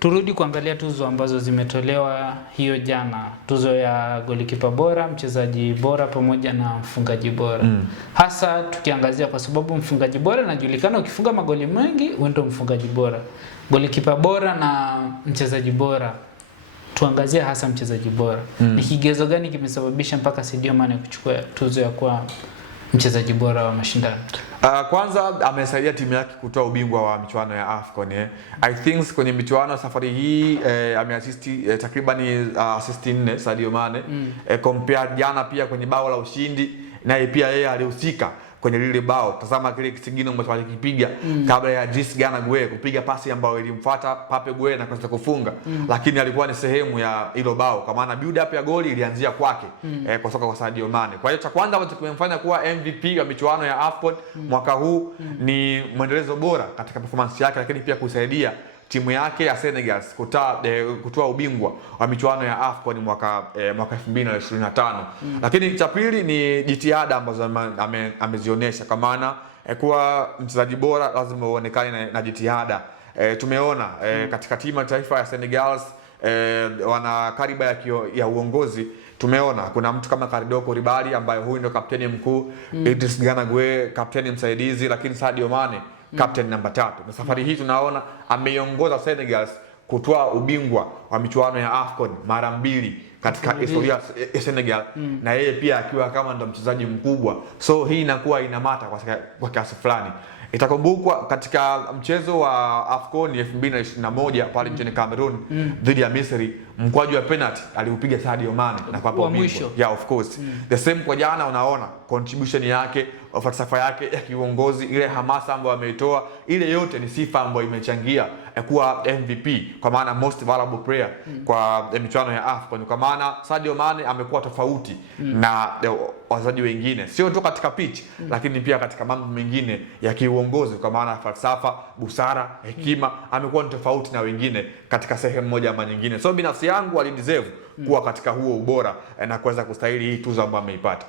Turudi kuangalia tuzo ambazo zimetolewa hiyo jana. Tuzo ya golikipa bora, mchezaji bora pamoja na mfungaji bora. Hasa tukiangazia kwa sababu mfungaji bora inajulikana ukifunga magoli mengi wewe ndio mfungaji bora. Golikipa bora na mchezaji bora. Tuangazie hasa mchezaji bora. Ni kigezo gani kimesababisha mpaka Sadio Mane kuchukua tuzo ya kuwa mchezaji bora wa mashindano? Kwanza amesaidia timu yake kutoa ubingwa wa michuano ya AFCON. I think kwenye michuano safari hii ameassist takriban assist 4 Sadio Mane. Compare jana pia kwenye bao la ushindi naye pia yeye alihusika kwenye lile bao. Tazama kile kisigino ambacho alikipiga kabla ya Idriss Gana Gueye kupiga pasi ambayo ilimfuata Pape Gueye na kuweza kufunga. Lakini alikuwa ni sehemu ya hilo bao kwa maana build up ya goli ilianzia kwake kwa soka kwa Sadio Mane. Kwa hiyo cha kwanza ambacho kimemfanya kuwa MVP wa michuano ya AFCON mwaka huu ni mwendelezo bora katika performance yake, lakini pia kusaidia timu yake ya Senegal kutoa ubingwa wa michuano ya AFCON mwaka 2025. Lakini cha pili ni jitihada ambazo amezionyesha kwa maana kuwa mchezaji bora lazima uonekane na jitihada. Tumeona katika timu ya taifa ya Senegal wana kariba ya uongozi. Tumeona kuna mtu kama Kalidou Koulibaly ambaye huyu ndio kapteni mkuu, Idriss Gana Gueye kapteni msaidizi, lakini Sadio Mane captain namba 3. Na safari hii tunaona ameiongoza Senegal kutoa ubingwa wa michuano ya AFCON mara 2 katika historia ya Senegal, na yeye pia akiwa kama ndo mchezaji mkubwa. So hii inakuwa inamata kwa kiasi fulani. Itakumbukwa katika mchezo wa AFCON 2021 pale nchini Cameroon dhidi ya Misri, mkwaju wa penalty aliupiga Sadio Mane na kwa ubingwa. Yeah, of course. The same kwa jana, unaona contribution yake, falsafa yake ya kiuongozi, ile hamasa ambayo ameitoa, ile yote ni sifa ambayo imechangia kuwa MVP kwa maana most valuable player kwa michuano ya AFCON. Kwa maana Sadio Mane amekuwa tofauti na wachezaji wengine, sio tu katika pitch lakini pia katika mambo mengine ya kiuongozi kwa maana falsafa, busara, hekima. Amekuwa tofauti na wengine katika sehemu moja ama nyingine. So binafsi yangu alideserve kuwa katika huo ubora na kuweza kustahili hii tuzo ambayo ameipata.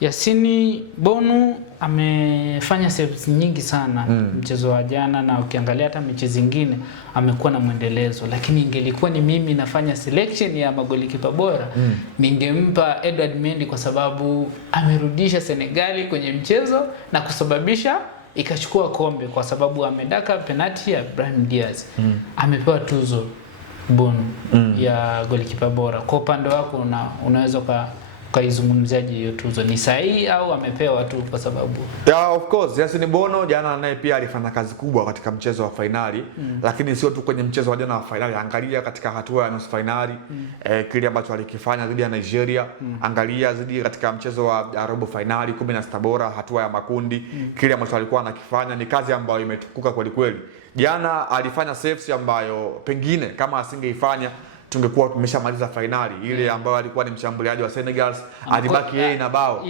Yasini Bonu amefanya saves nyingi sana mchezo wa jana, na ukiangalia hata mechi zingine amekuwa na mwendelezo. Lakini ingelikuwa ni mimi nafanya selection ya magolikipa bora, ningempa Edouard Mendy kwa sababu amerudisha Senegali kwenye mchezo na kusababisha ikachukua kombe kwa sababu amedaka penalty ya Brahim Diaz. Amepewa tuzo Bonu ya golikipa bora. Kwa upande wako unaweza kaizungumziaje hiyo tuzo? Ni sahihi au amepewa tu kwa sababu? Yeah, of course. Yasini Bono jana naye pia alifanya kazi kubwa katika mchezo wa finali. Lakini sio tu kwenye mchezo wa jana wa finali, angalia katika hatua ya nusu finali kile ambacho alikifanya dhidi ya Nigeria. Angalia dhidi katika mchezo wa robo finali 16 bora hatua ya makundi, kile ambacho alikuwa anakifanya ni kazi ambayo imetukuka kweli kweli. Jana alifanya saves ambayo pengine kama asingeifanya tungekuwa tumeshamaliza finali ile ambayo alikuwa ni mshambuliaji wa Senegal, alibaki yeye na bao,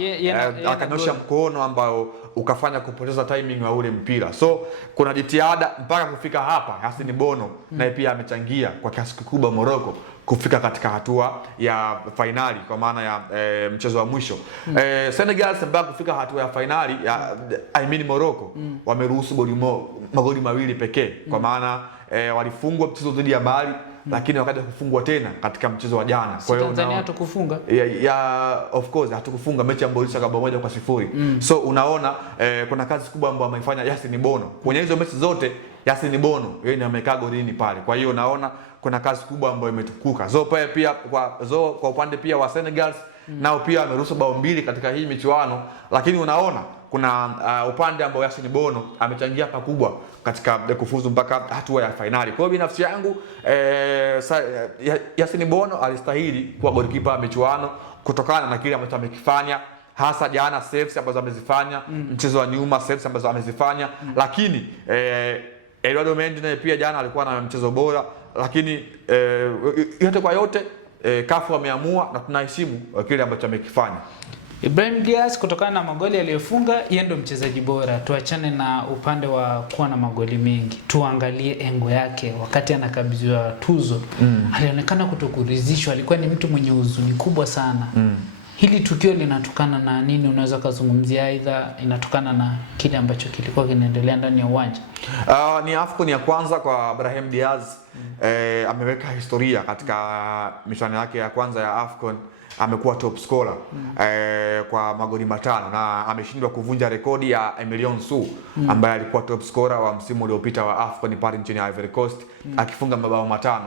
akanyosha mkono ambao ukafanya kupoteza timing wa ule mpira. So kuna jitihada mpaka kufika hapa. Yasini Bono naye pia amechangia kwa kiasi kikubwa Morocco kufika katika hatua ya finali kwa maana ya mchezo wa mwisho. Senegal mpaka kufika hatua ya finali Morocco wameruhusu magoli mawili pekee kwa maana walifungwa mchezo dhidi ya Mali, lakini wakaja kufungwa tena katika mchezo wa jana. Kwa hiyo Tanzania hatukufunga. Of course hatukufunga, mechi ambayo ilisha bao 1-0. So unaona kuna kazi kubwa ambayo ameifanya Yasini Bono. Kwenye hizo mechi zote Yasini Bono yeye ndiye amekaa golini pale. Kwa hiyo unaona kuna kazi kubwa ambayo imetukuka. Pia kwa upande pia wa Senegal nao pia ameruhusu bao 2 katika hii michuano, lakini unaona kuna upande ambao Yasini Bono amechangia pakubwa katika kufuzu mpaka hatua ya finali. Kwa hiyo binafsi yangu Yasini Bono alistahili kuwa golikipa wa michuano kutokana na kile ambacho amekifanya, hasa jana saves ambazo amezifanya, mchezo wa nyuma saves ambazo amezifanya. Lakini Edouard Mendy naye pia jana alikuwa na mchezo bora, lakini yote kwa yote kafu ameamua na tunaheshimu kile ambacho amekifanya. Brahim Diaz kutokana na magoli aliyofunga, yeye ndo mchezaji bora. Tuachane na upande wa kuwa na magoli mengi, tuangalie engo yake wakati anakabidhiwa tuzo. Alionekana kutokuridhishwa, alikuwa ni mtu mwenye huzuni kubwa sana. hili tukio linatokana na nini? Unaweza kuzungumzia, aidha inatokana na kile ambacho kilikuwa kinaendelea ndani ya uwanja? Ni AFCON ya kwanza kwa Brahim Diaz. Ameweka historia katika michuano yake ya kwanza ya AFCON. Amekuwa top scorer kwa magoli 5 na ameshindwa kuvunja rekodi ya Emilion Su ambaye alikuwa top scorer wa msimu uliopita wa AFCON pale nchini Ivory Coast akifunga mabao 5.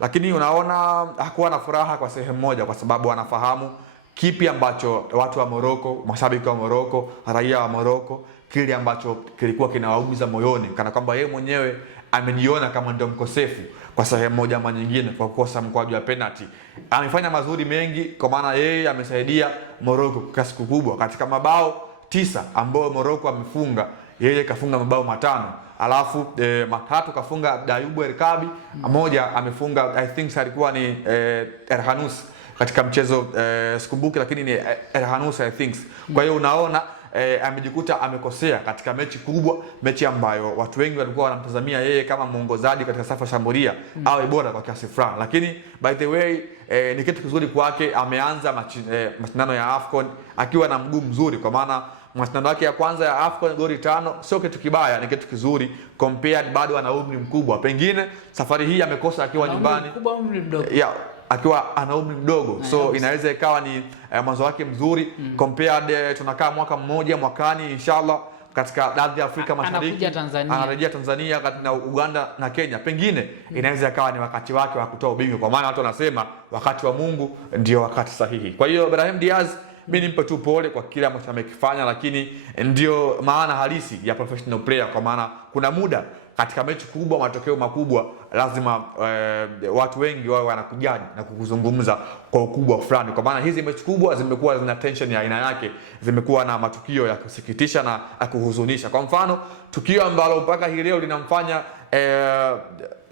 Lakini unaona hakuwa na furaha kwa sehemu moja, kwa sababu anafahamu kipi ambacho watu wa Morocco, mashabiki wa Morocco, raia wa Morocco, kile ambacho kilikuwa kinawaumiza moyoni, kana kwamba yeye mwenyewe amejiona kama ndio mkosefu kwa sehemu moja ama nyingine kwa kukosa mkwaju wa penalty. Amefanya mazuri mengi kwa maana yeye amesaidia Morocco kwa kiasi kikubwa. Katika mabao 9 ambayo Morocco amefunga, yeye kafunga mabao 5. Alafu 3 kafunga Dayubu Erkabi, moja amefunga I think alikuwa ni Erhanous katika mchezo sikumbuki, lakini ni Erhanous I think. Kwa hiyo unaona amejikuta amekosea katika mechi kubwa, mechi ambayo watu wengi walikuwa wanamtazamia yeye kama mwongozaji katika safu ya shambulia awe bora kwa kiasi fulani. Lakini by the way ni kitu kizuri kwake, ameanza mashindano ya AFCON akiwa na mguu mzuri, kwa maana mashindano yake ya kwanza ya AFCON goli 5 sio kitu kibaya, ni kitu kizuri compared, bado ana umri mkubwa. Pengine safari hii amekosa akiwa nyumbani, umri mdogo. Yeah, akiwa ana umri mdogo, so inaweza ikawa ni mwanzo wake mzuri compared. Tunakaa mwaka mmoja, mwakani inshallah katika ardhi ya Afrika Mashariki anarejea Tanzania na Uganda na Kenya, pengine inaweza ikawa ni wakati wake wa kutoa ubingwa, kwa maana watu wanasema wakati wa Mungu ndio wakati sahihi. Kwa hiyo Brahim Diaz mimi nimpe tu pole kwa kile ambacho amekifanya, lakini ndio maana halisi ya professional player, kwa maana kuna muda katika mechi kubwa, matokeo makubwa, lazima watu wengi wao wanakujaji na kukuzungumza kwa ukubwa fulani, kwa maana hizi mechi kubwa zimekuwa zina tension ya aina yake, zimekuwa na matukio ya kusikitisha na ya kuhuzunisha. Kwa mfano, tukio ambalo mpaka hii leo linamfanya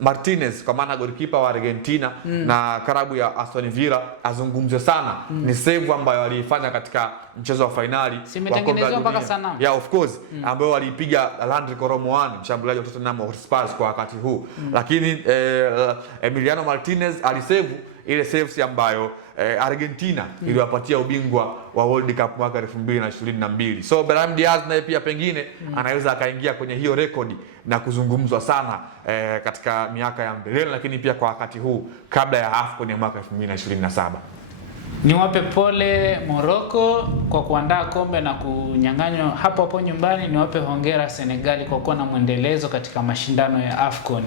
Martinez, kwa maana goalkeeper wa Argentina na karabu ya Aston Villa azungumze sana, ni save ambayo aliifanya katika mchezo wa finali wa kombe la dunia. Yeah, of course, ambayo walipiga Landry Koromoani, mshambuliaji wa Tottenham Hotspur kwa wakati huu. Lakini Emiliano Martinez alisave ile saves ambayo Argentina iliwapatia ubingwa wa World Cup mwaka 2022. So Brahim Diaz naye pia pengine anaweza akaingia kwenye hiyo rekodi na kuzungumzwa sana katika miaka ya mbeleni, lakini pia kwa wakati huu kabla ya AFCON ya mwaka 2027. Niwape pole Morocco kwa kuandaa kombe na kunyang'anywa hapo hapo nyumbani. Niwape hongera Senegali kwa kuwa na mwendelezo katika mashindano ya AFCON.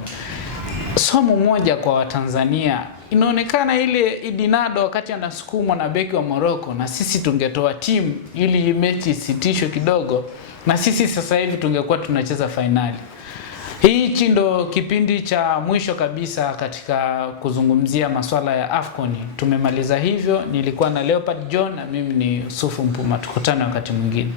Somo moja kwa Watanzania, inaonekana ile Idinado wakati anasukumwa na beki wa Morocco, na sisi tungetoa timu ili mechi isitishwe kidogo, na sisi sasa hivi tungekuwa tunacheza finali. Hichi ndo kipindi cha mwisho kabisa katika kuzungumzia masuala ya AFCON. Tumemaliza hivyo. Nilikuwa na Leopard John na mimi ni Sufu Mpuma. Tukutane wakati mwingine.